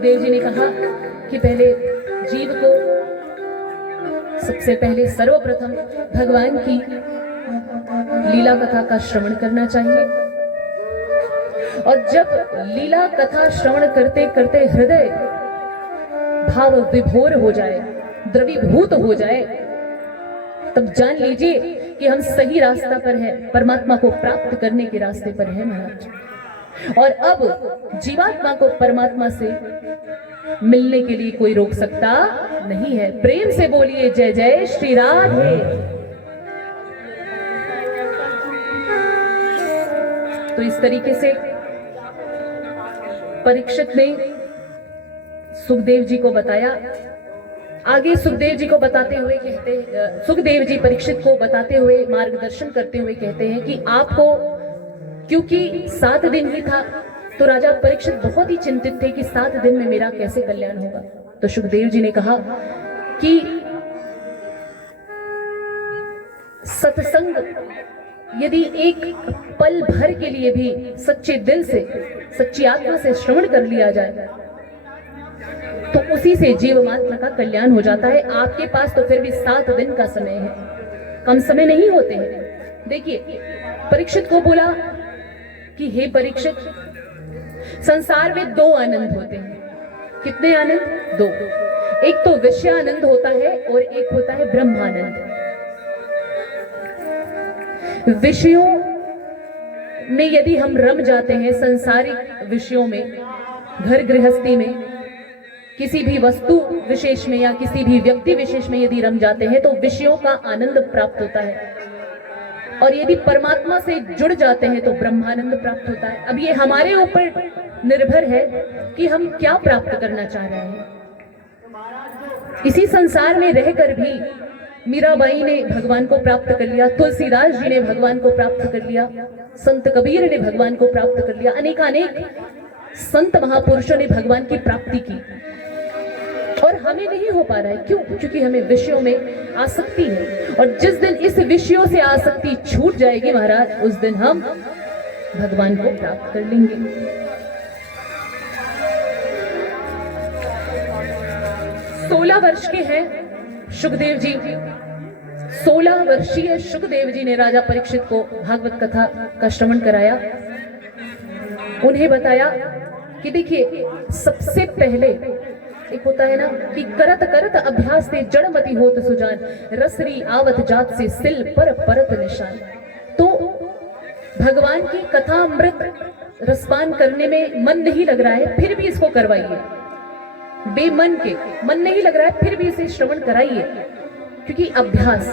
सुखदेव जी ने कहा कि पहले जीव को सबसे पहले सर्वप्रथम भगवान की लीला कथा का श्रवण करना चाहिए। और जब लीला कथा श्रवण करते करते हृदय भाव विभोर हो जाए, द्रवीभूत हो जाए, तब जान लीजिए कि हम सही रास्ता पर हैं, परमात्मा को प्राप्त करने के रास्ते पर हैं महाराज। और अब जीवात्मा को परमात्मा से मिलने के लिए कोई रोक सकता नहीं है। प्रेम से बोलिए जय जय श्री राधे। तो इस तरीके से परीक्षित ने सुखदेव जी को बताया। आगे सुखदेव जी को बताते हुए सुखदेव जी परीक्षित को बताते हुए मार्गदर्शन करते हुए कहते हैं कि आपको, क्योंकि 7 दिन ही था, तो राजा परीक्षित बहुत ही चिंतित थे कि 7 दिन में मेरा कैसे कल्याण होगा। तो सुखदेव जी ने कहा कि सत्संग यदि एक पल भर के लिए भी सच्चे दिल से, सच्ची आत्मा से श्रवण कर लिया जाए तो उसी से जीव मात्र का कल्याण हो जाता है। आपके पास तो फिर भी 7 दिन का समय है, कम समय नहीं होते हैं। देखिए, परीक्षित को बोला कि हे परीक्षित, संसार में 2 आनंद होते हैं। कितने आनंद? 2। एक तो विषय आनंद होता है और एक होता है ब्रह्मानंद। विषयों में यदि हम रम जाते हैं, संसारिक विषयों में, घर गृहस्थी में, किसी भी वस्तु विशेष में या किसी भी व्यक्ति विशेष में यदि रम जाते हैं तो विषयों का आनंद प्राप्त होता है। और यदि परमात्मा से जुड़ जाते हैं तो ब्रह्मानंद प्राप्त होता है। अब ये हमारे ऊपर निर्भर है कि हम क्या प्राप्त करना चाह रहे हैं। इसी संसार में रहकर भी मीराबाई ने भगवान को प्राप्त कर लिया, तुलसीदास जी ने भगवान को प्राप्त कर लिया, संत कबीर ने भगवान को प्राप्त कर लिया, अनेकानेक संत महापुरुषों ने भगवान की प्राप्ति की। और हमें नहीं हो पा रहा है, क्यों? क्योंकि हमें विषयों में आसक्ति है। और जिस दिन इस विषयों से आसक्ति छूट जाएगी महाराज, उस दिन हम भगवान को प्राप्त कर लेंगे। 16 वर्ष के हैं सुखदेव जी। 16 वर्षीय सुखदेव जी ने राजा परीक्षित को भागवत कथा का श्रवण कराया। उन्हें बताया कि देखिए, सबसे पहले एक होता है ना कि करत करत अभ्यास से जड़मति होत सुजान, रसरी आवत जात से सिल पर परत निशान। तो भगवान की कथा अमृत रसपान करने में मन नहीं लग रहा है, फिर भी इसको करवाइए। बेमन के, मन नहीं लग रहा है फिर भी इसे श्रवण कराइए, क्योंकि अभ्यास।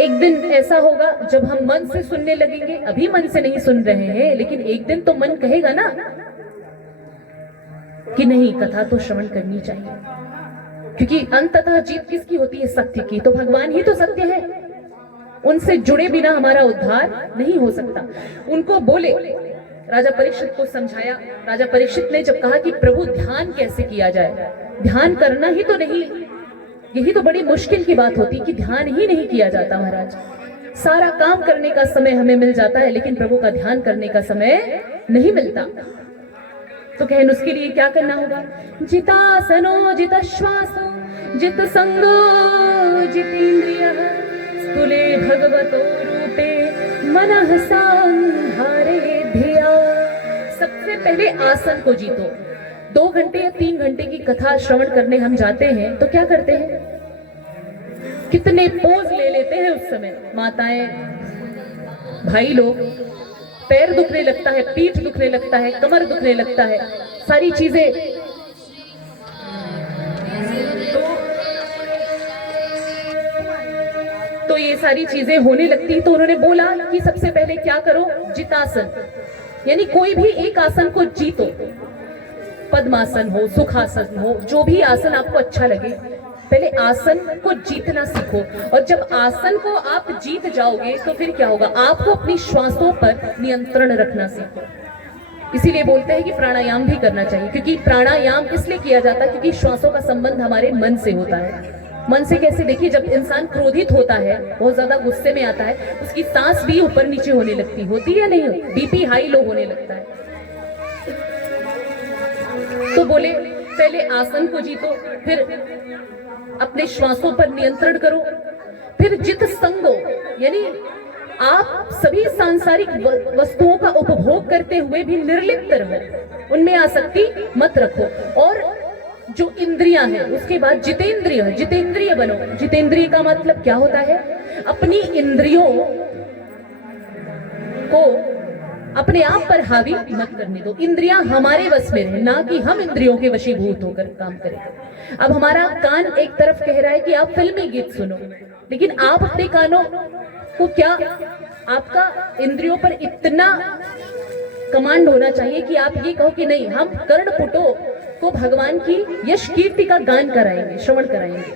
एक दिन ऐसा होगा जब हम मन से सुनने लगेंगे। अभी मन से नहीं सुन रहे हैं, लेकिन एक दिन तो मन कहेगा ना कि नहीं, कथा तो श्रवण करनी चाहिए, क्योंकि अंततः जीत किसकी होती है? सत्य की। तो भगवान ही तो सत्य है, उनसे जुड़े बिना हमारा उद्धार नहीं हो सकता। उनको बोले, राजा परीक्षित को समझाया। राजा परीक्षित ने जब कहा कि प्रभु ध्यान कैसे किया जाए, ध्यान करना ही तो नहीं, यही तो बड़ी मुश्किल की बात होती कि ध्यान ही नहीं किया जाता महाराज। सारा काम करने का समय हमें मिल जाता है, लेकिन प्रभु का ध्यान करने का समय नहीं मिलता। तो कहन उसके लिए क्या करना होगा? जितासनो जित श्वासो जित संगो जितेंद्रियः स्थूले भगवतो रूपे मनः संहारे धिया। सबसे पहले आसन को जीतो। 2 घंटे या 3 घंटे की कथा श्रवण करने हम जाते हैं तो क्या करते हैं? कितने पोज ले लेते हैं उस समय। माताएं, भाई लोग, पैर दुखने लगता है, पीठ दुखने लगता है, कमर दुखने लगता है, सारी चीजें। तो ये सारी चीजें होने लगती। तो उन्होंने बोला कि सबसे पहले क्या करो? जितासन, यानी कोई भी एक आसन को जीतो। पद्मासन हो, सुखासन हो, जो भी आसन आपको अच्छा लगे, पहले आसन को जीतना सीखो। और जब आसन को आप जीत जाओगे तो फिर क्या होगा? आपको अपनी श्वासों पर नियंत्रण रखना सीखो। इसीलिए बोलते हैं कि प्राणायाम भी करना चाहिए, क्योंकि प्राणायाम इसलिए किया जाता है क्योंकि श्वासों का संबंध हमारे मन से होता है। मन से कैसे? देखिए, जब इंसान क्रोधित होता है, बहुत ज्यादा गुस्से में आता है, उसकी सांस भी ऊपर नीचे होने लगती, होती है या नहीं? बीपी हाई लो होने लगता है। तो बोले पहले आसन को जीतो, फिर अपने श्वासों पर नियंत्रण करो, फिर जित संगो, यानी आप सभी सांसारिक वस्तुओं का उपभोग करते हुए भी निर्लिप्त रहो, उनमें आसक्ति मत रखो। और जो इंद्रियां हैं उसके बाद जितेंद्रिय बनो। जितेंद्रिय का मतलब क्या होता है? अपनी इंद्रियों को अपने आप पर हावी मत करने दो। इंद्रियां हमारे वश में रहे, ना कि हम इंद्रियों के वशीभूत होकर काम करें। अब हमारा कान एक तरफ कह रहा है कि आप फिल्मी गीत सुनो, लेकिन आप अपने कानों को क्या, आपका इंद्रियों पर इतना कमांड होना चाहिए कि आप ये कहो कि नहीं, हम कर्णपुटों को भगवान की यश कीर्ति का गान कराएंगे, श्रवण कराएंगे।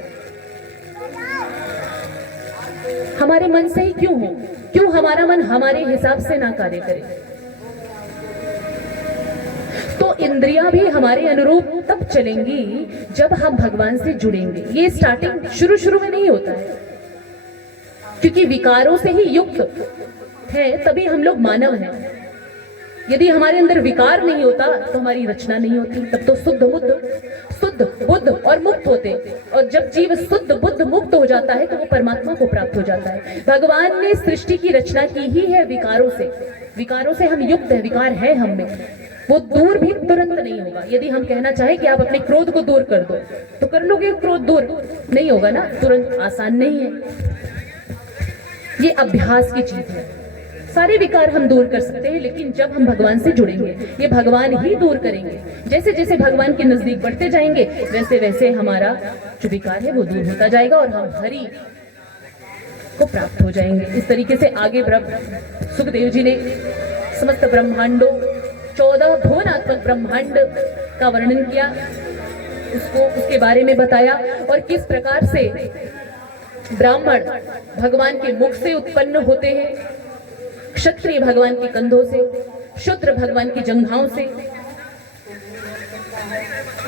हमारे मन से ही क्यों हो? क्यों हमारा मन हमारे हिसाब से ना कार्य करे? तो इंद्रियां भी हमारे अनुरूप तब चलेंगी जब हम भगवान से जुड़ेंगे। ये स्टार्टिंग शुरू में नहीं होता है, क्योंकि विकारों से ही युक्त है, तभी हम लोग मानव हैं। यदि हमारे अंदर विकार नहीं होता तो हमारी रचना नहीं होती, तब तो शुद्ध बुद्ध और मुक्त होते। और जब जीव शुद्ध बुद्ध मुक्त हो जाता है तो वो परमात्मा को प्राप्त हो जाता है। भगवान ने सृष्टि की रचना की ही है विकारों से हम युक्त है, विकार है हम में। वो दूर भी तुरंत नहीं होगा। यदि हम कहना चाहें कि आप अपने क्रोध को दूर कर दो तो कर लोगे, क्रोध दूर नहीं होगा ना, तुरंत आसान नहीं है। ये अभ्यास की चीज है। सारे विकार हम दूर कर सकते हैं, लेकिन जब हम भगवान से जुड़ेंगे, ये भगवान ही दूर करेंगे। जैसे जैसे भगवान के नजदीक बढ़ते जाएंगे, वैसे वैसे हमारा जो विकार है वो दूर होता जाएगा और हम हरि को प्राप्त हो जाएंगे। इस तरीके से आगे सुखदेव जी ने समस्त ब्रह्मांडों, 14 भुवनात्मक ब्रह्मांड का वर्णन किया, उसके बारे में बताया, और किस प्रकार से ब्राह्मण भगवान के मुख से उत्पन्न होते हैं, क्षत्रिय भगवान के कंधों से, शूद्र भगवान की जंघाओं से,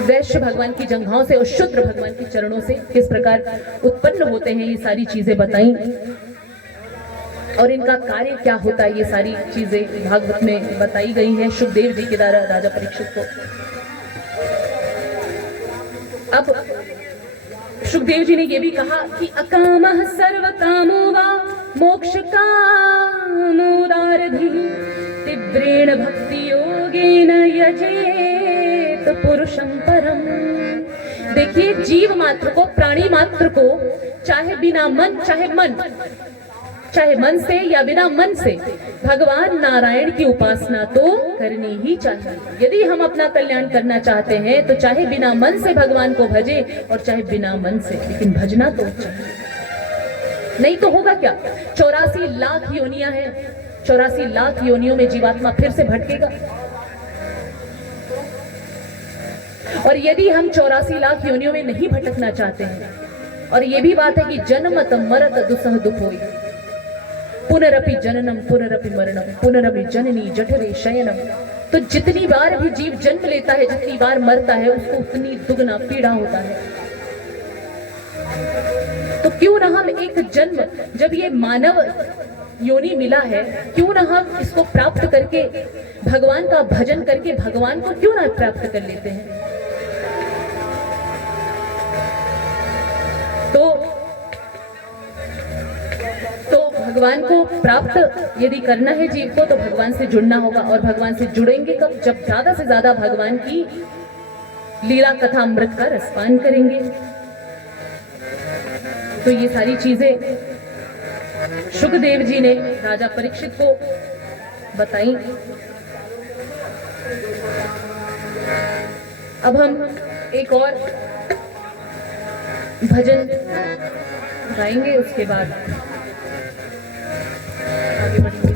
वैश्य भगवान की जंघाओं से और शूद्र भगवान के चरणों से किस प्रकार उत्पन्न होते हैं, ये सारी चीजें बताई। और इनका कार्य क्या होता है, ये सारी चीजें भागवत में बताई गई हैं सुखदेव जी के द्वारा राजा परीक्षित को। अब सुखदेव जी ने यह भी कहा कि अकामः सर्वकामो वा मोक्ष कामोदारधि तीव्रेण भक्ति योगेन यजेत पुरुषं परम। देखिए, जीव मात्र को, प्राणी मात्र को, चाहे बिना मन चाहे मन से या बिना मन से, भगवान नारायण की उपासना तो करनी ही चाहिए। यदि हम अपना कल्याण करना चाहते हैं तो चाहे बिना मन से भगवान को भजे और चाहे बिना मन से, लेकिन भजना तो चाहिए। नहीं तो होगा क्या? 84 लाख योनियां हैं, 84 लाख योनियों में जीवात्मा फिर से भटकेगा। और यदि हम 84 लाख योनियों में नहीं भटकना चाहते हैं, और ये भी बात है कि जन्मत मरत दुसह दुख होई, पुनरपि जननम पुनरपि मरणम पुनरपि जननी जठरे शयनम। तो जितनी बार भी जीव जन्म लेता है, जितनी बार मरता है, उसको उतनी दुगना पीड़ा होता है। तो क्यों ना हम एक जन्म, जब ये मानव योनि मिला है, क्यों ना हम इसको प्राप्त करके, भगवान का भजन करके भगवान को क्यों ना प्राप्त कर लेते हैं। तो भगवान को प्राप्त यदि करना है जीव को, तो भगवान से जुड़ना होगा। और भगवान से जुड़ेंगे कब? जब ज्यादा से ज्यादा भगवान की लीला कथा अमृत का रसपान करेंगे। तो ये सारी चीजें सुखदेव जी ने राजा परीक्षित को बताई। अब हम एक और भजन गाएंगे, उसके बाद आगे बढ़ेंगे।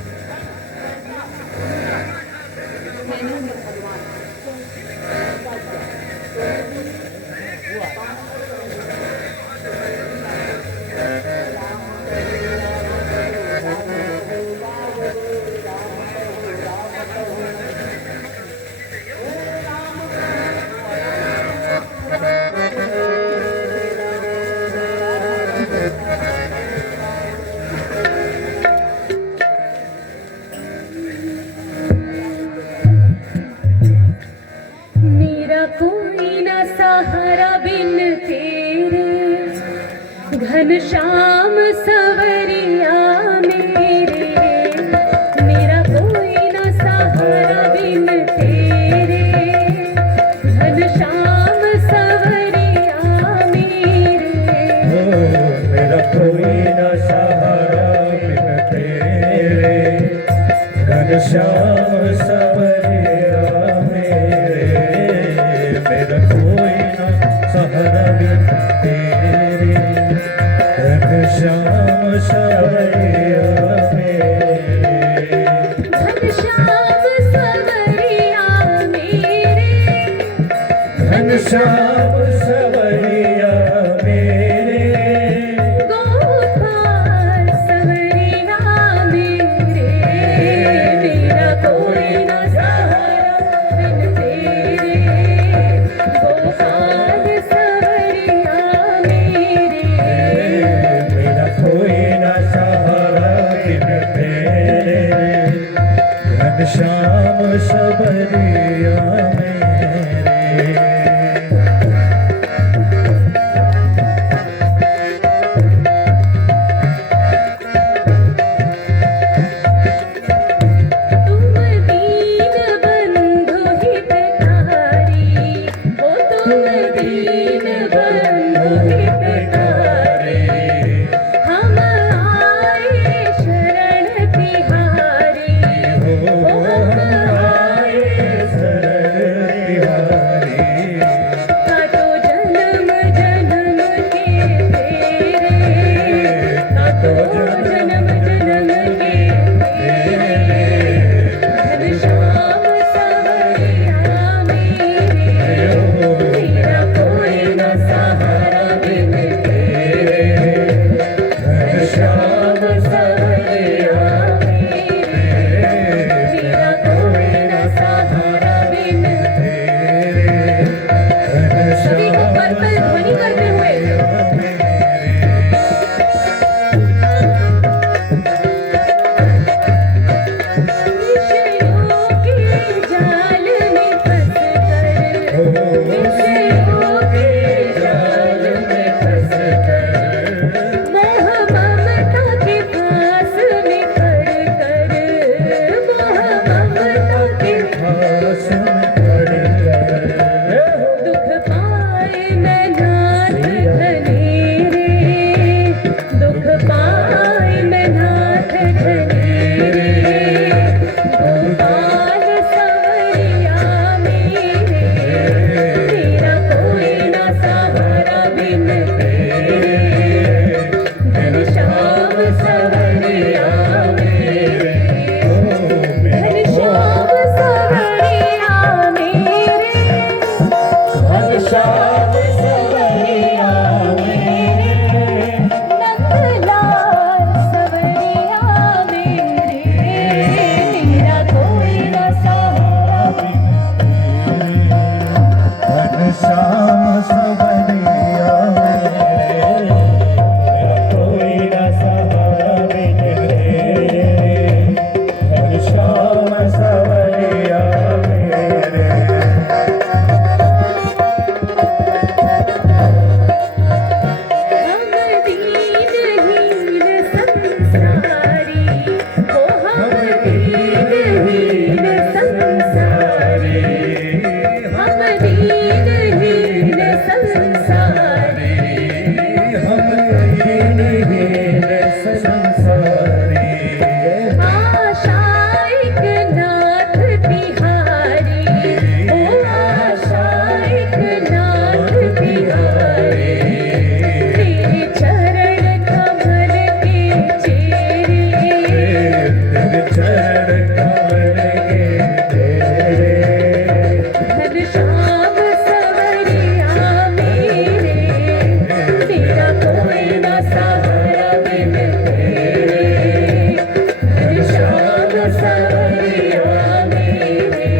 संसारी आशा एक नाथ बिहारी, ओ आशा एक नाथ बिहारी, तेरे चरण कमल के चेहरे, तेरे चरण कमल के तेरे घन श्याम सवरिया मेरे, तेरा कोई न सहारा बिन तेरे, घन श्याम सवरिया मेरे,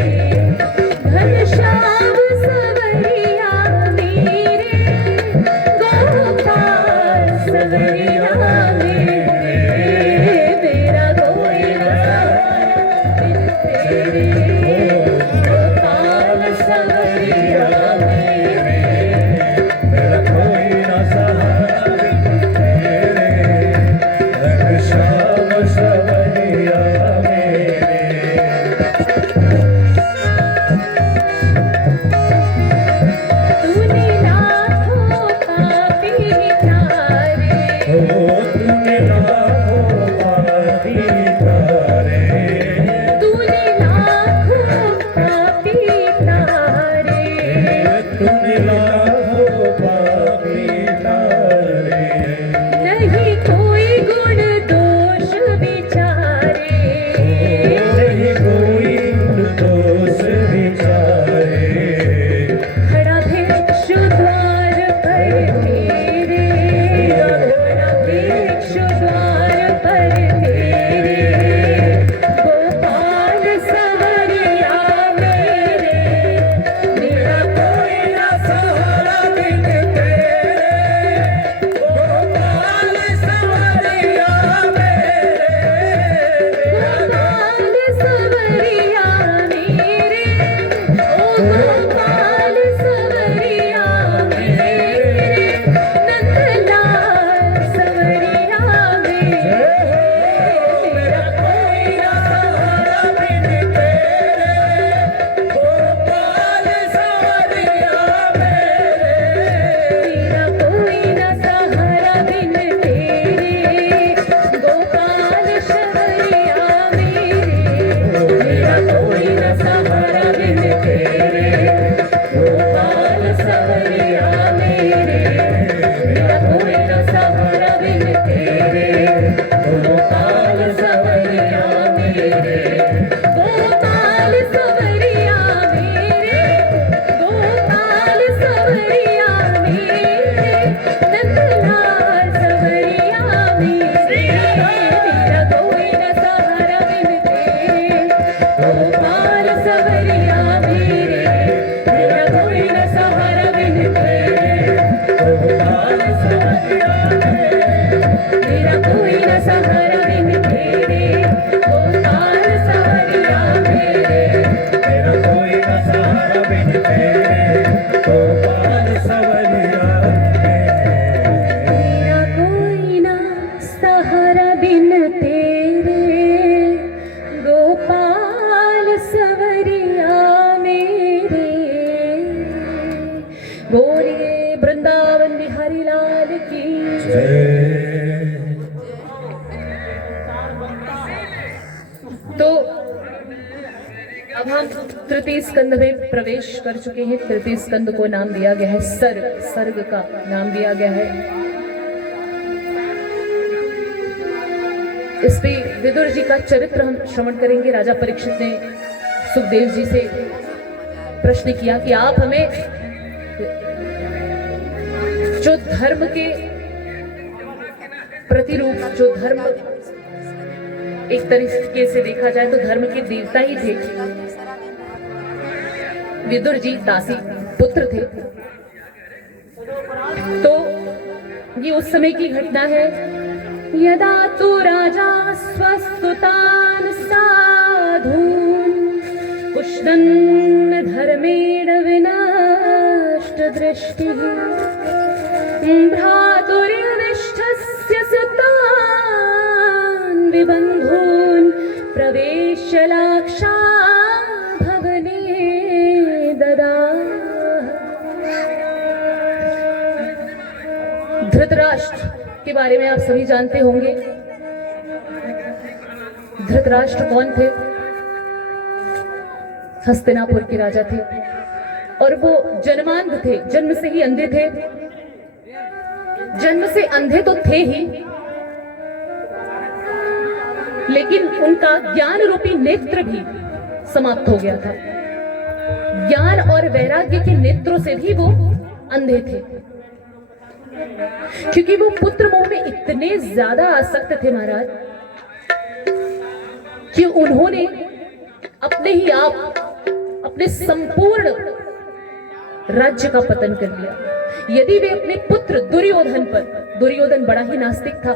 घन श्याम सवरिया मेरे, गोपाल सवरिया मेरे, तेरा कोई न सहारा बिन तेरे, गोपाल सवरिया मेरे, मेरा कोई ना सहारा बिन तेरे घनश्याम सवरिया मेरे तूने लाखों पापी तारे, ओ तूने लाखों पापी तारे तूने लाखों पापी तारे, तूने लाखों पापी तारे नहीं कोई गुण दोष विचारे, नहीं कोई दोष विचारे खड़ा भिक्षु द्वार पर तेरे, खड़ा भिक्षु द्वार पर तेरे, गोपाल सवरिया मेरे, मेरा कोई न सहारा बिन तेरे, गोपाल सवरिया गोपाल सवरिया मेरे, ओ गोपाल सवरिया मेरे, नंदलाल सवरिया मेरे, मेरा कोई न सहारा बिन तेरे, गोपाल सवरिया तेरा कोई न सहारा बिन तेरे, गोपाल सवरिया मेरे, मेरा कोई न सहारा बिन तेरे, गोपाल सवरिया मेरे, मेरा कोई न सहारा बिन तेरे, गोपाल सवरिया मेरे, गोपाल सवरिया मेरे, गोपाल सवरिया मेरे, नंदलाल सवरिया मेरे, तेरा कोई न सहारा बिन तेरे, गोपाल सवरिया मेरे, तेरा कोई न सहारा बिन तेरे, गोपाल सवरिया मेरे, तेरा कोई न सहारा बिन तेरे, गोपाल सवरिया मेरे, मेरा कोई ना सहारा बिन तेरे गोपाल सवरिया तेरा कोई ना सहारा बिन तेरे, गोपाल सवरिया मेरे, बोलिए वृंदावन बिहारी लाल की तो अब हम तृतीय स्कंद में प्रवेश कर चुके हैं। तृतीय स्कंद को नाम दिया गया है सर्ग, सर्ग का नाम दिया गया है। इस पे विदुर जी का चरित्र हम श्रवण करेंगे। राजा परीक्षित ने सुखदेव जी से प्रश्न किया कि आप हमें जो धर्म के प्रतिरूप, जो धर्म एक तरीके से देखा जाए तो धर्म के देवता ही थे। विदुर जी दासी पुत्र थे। तो ये उस समय की घटना है। यदा तु राजा स्वस्तुतान् साधून् पुष्णन् धर्मेण विनष्ट दृष्टिः भ्रातुर्विष्ठस्य सुतान् विबन्धून् प्रवेश्य लाक्षा भवने ददाह। धृतराष्ट्र के बारे में आप सभी जानते होंगे। धृतराष्ट्र कौन थे? हस्तिनापुर के राजा थे और वो जन्मांध थे, जन्म से ही अंधे थे। जन्म से अंधे तो थे ही, लेकिन उनका ज्ञान रूपी नेत्र भी समाप्त हो गया था। ज्ञान और वैराग्य के नेत्रों से भी वो अंधे थे, क्योंकि वो पुत्र मोह में इतने ज्यादा आसक्त थे महाराज कि उन्होंने अपने ही आप अपने संपूर्ण राज्य का पतन कर लिया। यदि वे अपने पुत्र दुर्योधन पर, दुर्योधन बड़ा ही नास्तिक था,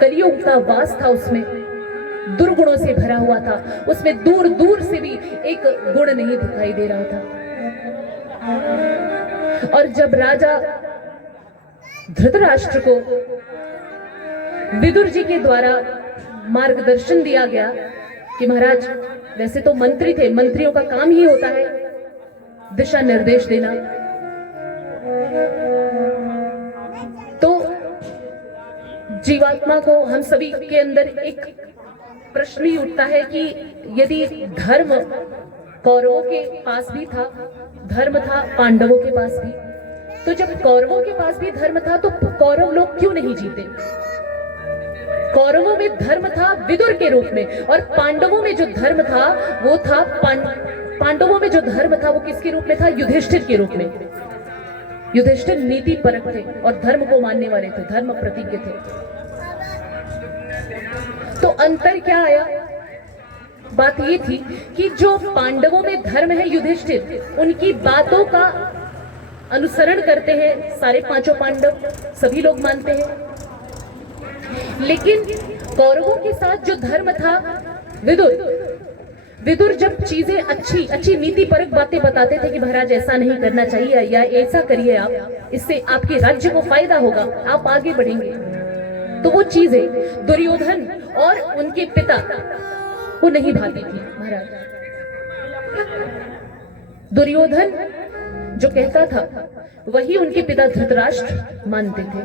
कलियुग का वास था, उसमें दुर्गुणों से भरा हुआ था, उसमें दूर दूर से भी एक गुण नहीं दिखाई दे रहा था। और जब राजा धृतराष्ट्र को विदुर जी के द्वारा मार्गदर्शन दिया गया कि महाराज, वैसे तो मंत्री थे, मंत्रियों का काम ही होता है दिशा निर्देश देना, तो जीवात्मा को, हम सभी के अंदर एक प्रश्न ही उठता है कि यदि धर्म कौरवों के पास भी था, धर्म था पांडवों के पास भी, तो जब कौरवों के पास भी धर्म था तो कौरव लोग क्यों नहीं जीते? कौरवों में धर्म था विदुर के रूप में, और पांडवों में जो धर्म था वो था पांडवों में जो धर्म था वो किसके रूप में था? युधिष्ठिर के रूप में। युधिष्ठिर नीति परक थे और धर्म को मानने वाले थे, धर्म प्रतिज्ञ थे। तो अंतर क्या आया? बात ये थी कि जो पांडवों में धर्म है युधिष्ठिर, उनकी बातों का अनुसरण करते हैं सारे पांचों पांडव, सभी लोग मानते हैं। लेकिन कौरवों के साथ जो धर्म था विदुर जब चीजें अच्छी अच्छी नीति परक बातें बताते थे कि महाराज ऐसा नहीं करना चाहिए या ऐसा करिए आप, इससे आपके राज्य को फायदा होगा, आप आगे बढ़ेंगे, तो वो चीजें दुर्योधन और उनके पिता को नहीं भाती थी महाराज। दुर्योधन जो कहता था वही उनके पिता धृतराष्ट्र मानते थे।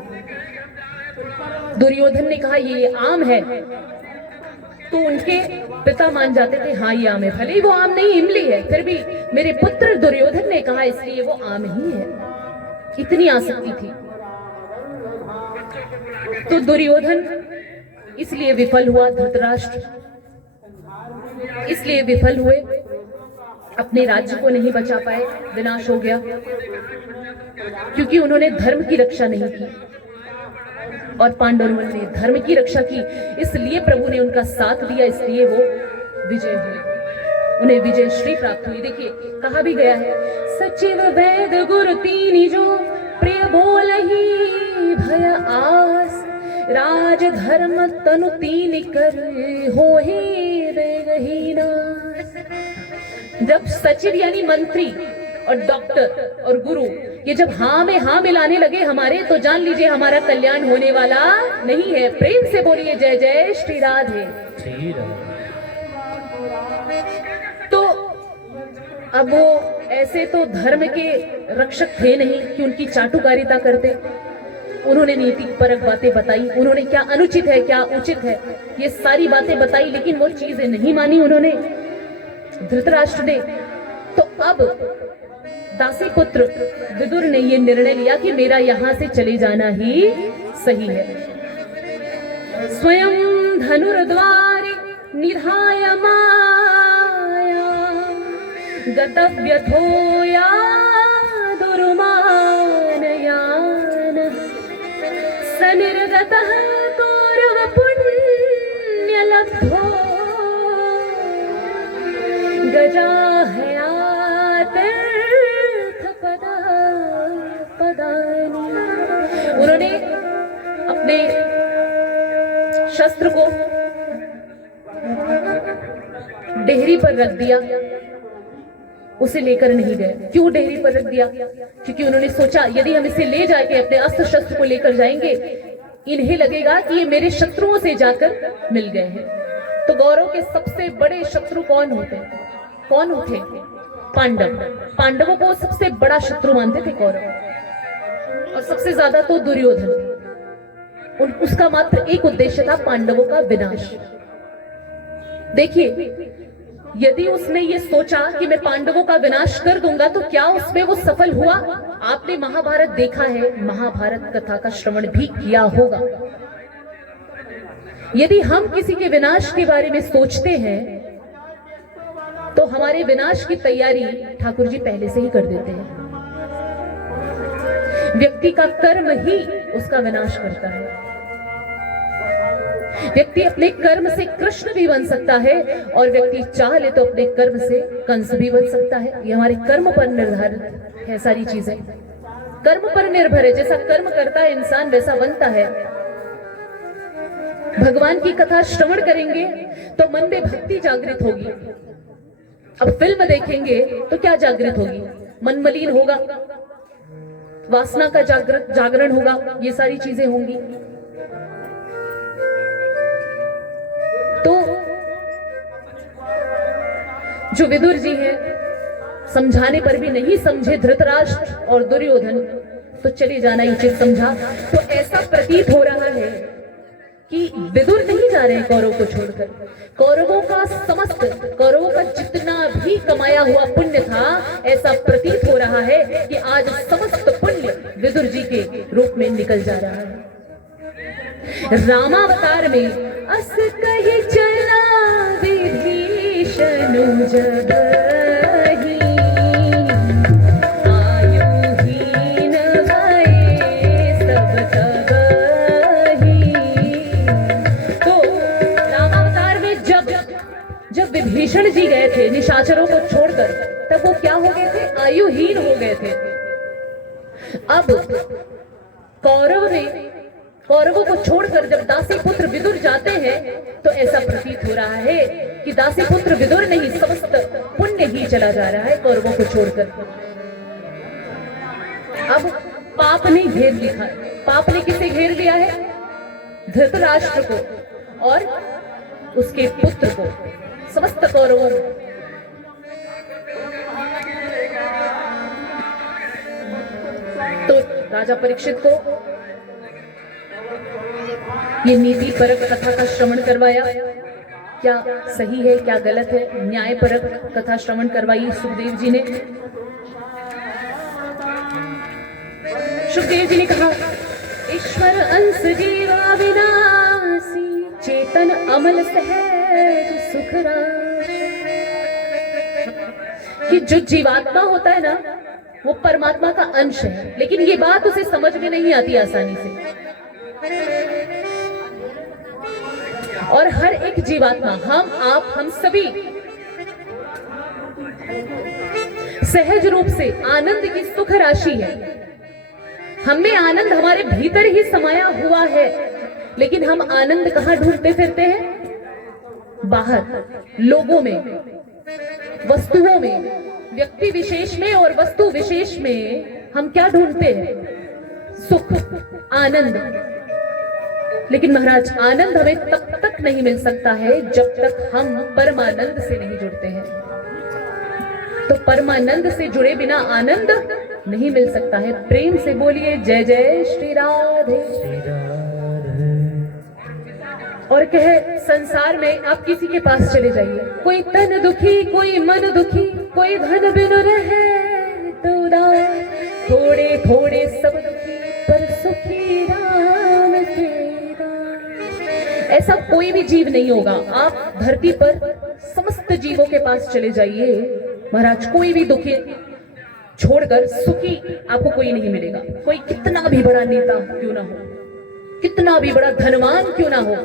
दुर्योधन ने कहा ये आम है, तो उनके पिता मान जाते थे हाँ ये आम है, भले ही वो आम नहीं इमली है, फिर भी मेरे पुत्र दुर्योधन ने कहा इसलिए वो आम ही है। इतनी आसक्ति थी। तो दुर्योधन इसलिए विफल हुआ, धृतराष्ट्र इसलिए विफल हुए, अपने राज्य को नहीं बचा पाए, विनाश हो गया, क्योंकि उन्होंने धर्म की रक्षा नहीं की और पांडवों ने धर्म की रक्षा की। इसलिए प्रभु ने उनका साथ दिया, इसलिए वो विजय हुए, उन्हें विजय श्री प्राप्त हुई। देखिए कहा भी गया है, सचिव वैद गुरु तीनी जो प्रिय बोलहि भय आस, राज धर्म तनु तीन कर होहि बेगहि नास। जब सचिव यानी मंत्री और डॉक्टर और गुरु ये जब हाँ में हाँ मिलाने लगे हमारे, तो जान लीजिए हमारा कल्याण होने वाला नहीं है। प्रेम से बोलिए जय जय श्री राधे। तो अब वो ऐसे तो धर्म के रक्षक थे नहीं कि उनकी चाटुकारिता करते, उन्होंने नीति परक बातें बताई, उन्होंने क्या अनुचित है क्या उचित है ये सारी बातें बताई, लेकिन वो चीजें नहीं मानी उन्होंने, धृतराष्ट्र ने। तो अब दासी पुत्र विदुर ने ये निर्णय लिया कि मेरा यहां से चले जाना ही सही है। स्वयं धनुर्द्वारे निधाय माया गतव्यथोया दुर्मानयान सनिर्गतः कौरव पुण्य लब्धो गजाहयात उन्होंने अपने शस्त्र को डेहरी पर रख दिया, उसे लेकर नहीं गए। क्यों डेहरी पर रख दिया? क्योंकि उन्होंने सोचा यदि हम इसे ले जाके अपने अस्त्र शस्त्र को लेकर जाएंगे, इन्हें लगेगा कि ये मेरे शत्रुओं से जाकर मिल गए हैं। तो गौरव के सबसे बड़े शत्रु कौन होते? कौन थे? पांडव। पांडवों को सबसे बड़ा शत्रु मानते थे कौरव, और सबसे ज्यादा तो दुर्योधन। उसका मात्र एक उद्देश्य था, पांडवों का विनाश। देखिए, यदि उसने ये सोचा कि मैं पांडवों का विनाश कर दूंगा, तो क्या उसमें वो सफल हुआ? आपने महाभारत देखा है, महाभारत कथा का श्रवण भी किया होगा। यदि हम किसी के विनाश के बारे में सोचते हैं, तो हमारे विनाश की तैयारी ठाकुर जी पहले से ही कर देते हैं। व्यक्ति का कर्म ही उसका विनाश करता है। व्यक्ति अपने कर्म से कृष्ण भी बन सकता है, और व्यक्ति चाह ले तो अपने कर्म से कंस भी बन सकता है। ये हमारे कर्म पर निर्धारित है, सारी चीजें कर्म पर निर्भर है। जैसा कर्म करता है इंसान, वैसा बनता है। भगवान की कथा श्रवण करेंगे तो मन में भक्ति जागृत होगी। अब फिल्म देखेंगे तो क्या जागृत होगी? मन मलिन होगा, वासना का जागरण होगा, ये सारी चीजें होंगी। तो जो विदुर जी हैं, समझाने पर भी नहीं समझे धृतराष्ट्र और दुर्योधन, तो चले जाना ही उचित समझा। तो ऐसा प्रतीत हो रहा है कि विदुर नहीं जा रहे हैं कौरव को छोड़कर। कौरवों का समस्त, कौरवों का जितना भी कमाया हुआ पुण्य था, ऐसा प्रतीत हो रहा है कि आज समस्त पुण्य विदुर जी के रूप में निकल जा रहा है। रामावतार में अस कही चला विभीषण जबहि, आयुहीन भये सब तबहि। तो रामावतार में जब विभीषण जी गए थे निशाचरों को छोड़कर, तब वो क्या हो गए थे? आयुहीन हो गए थे। अब कौरवों को छोड़कर जब दासी पुत्र विदुर जाते हैं, तो ऐसा प्रतीत हो रहा है कि दासी पुत्र विदुर नहीं, समस्त पुण्य ही चला जा रहा है कौरवों को छोड़कर। अब पाप ने घेर लिया। पाप ने किसे घेर लिया है? धृतराष्ट्र को और उसके पुत्र को, समस्त कौरवों। तो राजा परीक्षित को ये नीति परक कथा का श्रवण करवाया। क्या सही है, क्या गलत है? न्याय परक कथा श्रवण करवाई सुखदेव जी ने। सुखदेव जी ने कहा, ईश्वर अंश जीवा विनाशी, चेतन अमल सहज सुख राशि। कि जो जीवात्मा होता है ना, वो परमात्मा का अंश है, लेकिन ये बात उसे समझ में नहीं आती आसानी से। और हर एक जीवात्मा, हम, आप, हम सभी सहज रूप से आनंद की सुख राशि है। हमें आनंद हमारे भीतर ही समाया हुआ है, लेकिन हम आनंद कहाँ ढूंढते फिरते हैं? बाहर, लोगों में, वस्तुओं में, व्यक्ति विशेष में और वस्तु विशेष में हम क्या ढूंढते हैं? सुख, आनंद। लेकिन महाराज, आनंद हमें तब तक नहीं मिल सकता है जब तक हम परमानंद से नहीं जुड़ते हैं। तो परमानंद से जुड़े बिना आनंद नहीं मिल सकता है। प्रेम से बोलिए जय जय श्री राधे। और कहे, संसार में आप किसी के पास चले जाइए, कोई तन दुखी, कोई मन दुखी, कोई धन बिन रहे तो उदास, थोड़े थोड़े सब दुखी पर सुखी राम के दास। ऐसा कोई भी जीव नहीं होगा। आप धरती पर समस्त जीवों के पास चले जाइए महाराज, कोई भी दुखी छोड़कर सुखी आपको कोई नहीं मिलेगा। कोई कितना भी बड़ा नेता क्यों ना हो, कितना भी बड़ा धनवान क्यों ना हो,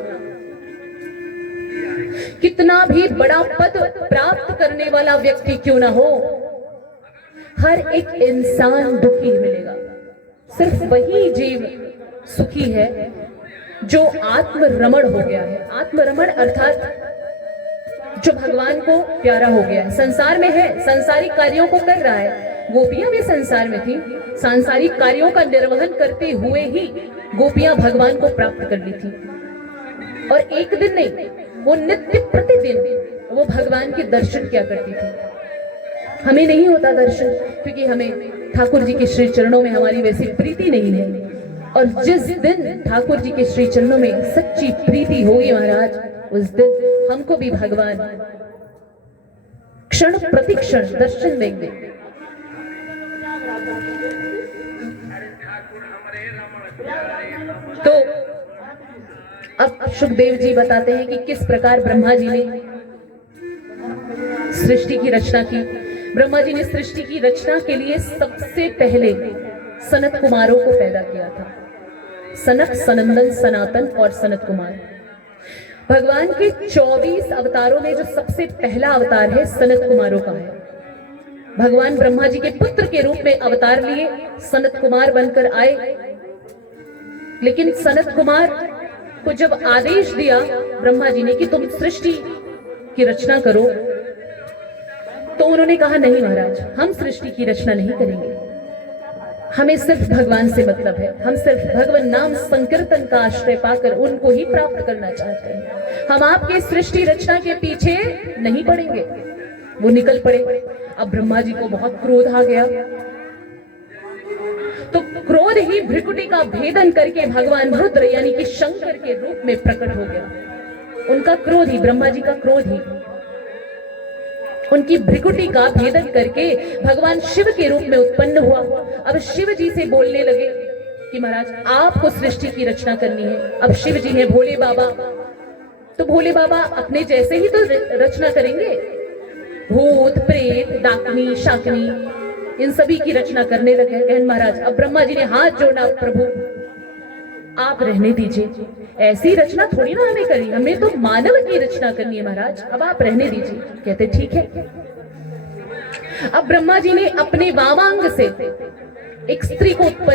कितना भी बड़ा पद प्राप्त करने वाला व्यक्ति क्यों ना हो, हर एक इंसान दुखी ही मिलेगा। सिर्फ वही जीव सुखी है जो आत्मरमण हो गया है। आत्मरमण अर्थात जो भगवान को प्यारा हो गया है, संसार में है, संसारिक कार्यों को कर रहा है। गोपियां भी संसार में थी, सांसारिक कार्यों का निर्वहन करते हुए ही गोपियां भगवान को प्राप्त कर ली थी। और एक दिन नहीं, वो नित्य प्रतिदिन वो भगवान के दर्शन किया करती थी। हमें नहीं होता दर्शन, क्योंकि हमें ठाकुर जी के श्री चरणों में हमारी वैसी प्रीति नहीं है। और जिस दिन ठाकुर जी के श्री चरणों में सच्ची प्रीति होगी महाराज, उस दिन हमको भी भगवान क्षण प्रतिक्षण दर्शन देंगे। तो अब सुखदेव जी बताते हैं कि किस प्रकार ब्रह्मा जी ने सृष्टि की रचना की। ब्रह्मा जी ने सृष्टि की रचना के लिए सबसे पहले सनत कुमारों को पैदा किया था। सनक, सनंदन, सनातन और सनत कुमार। भगवान के 24 अवतारों में जो सबसे पहला अवतार है सनत कुमारों का है। भगवान ब्रह्मा जी के पुत्र के रूप में अवतार लिए, सनत कुमार बनकर आए। लेकिन सनत कुमार को जब आदेश दिया ब्रह्मा जी ने कि तुम सृष्टि की रचना करो, तो उन्होंने कहा नहीं महाराज, हम सृष्टि की रचना नहीं करेंगे, हमें सिर्फ भगवान से मतलब है, हम सिर्फ भगवान नाम संकीर्तन का आश्रय पाकर उनको ही प्राप्त करना चाहते हैं, हम आपके सृष्टि रचना के पीछे नहीं पड़ेंगे। वो निकल पड़े। अब ब्रह्मा जी को बहुत क्रोध आ गया, तो क्रोध ही भृकुटी का भेदन करके भगवान रुद्र यानी कि शंकर के रूप में प्रकट हो गया। उनका क्रोध ही, ब्रह्मा जी का क्रोध ही उनकी भृकुटी का भेदन करके भगवान शिव के रूप में उत्पन्न हुआ। अब शिव जी से बोलने लगे कि महाराज आपको सृष्टि की रचना करनी है। अब शिव जी हैं भोले बाबा, तो भोले बाबा अपने जैसे ही तो रचना करेंगे, भूत प्रेत डाकनी शाकनी इन सभी की रचना करने लगे। कहन महाराज, अब ब्रह्मा जी ने हाथ जोड़ा, प्रभु आप रहने दीजिए, ऐसी रचना थोड़ी ना हमें करनी, हमें तो मानव की रचना करनी है महाराज, अब आप रहने दीजिए। कहते ठीक है। अब ब्रह्मा जी ने अपने वामांग से एक स्त्री को उत्पन्न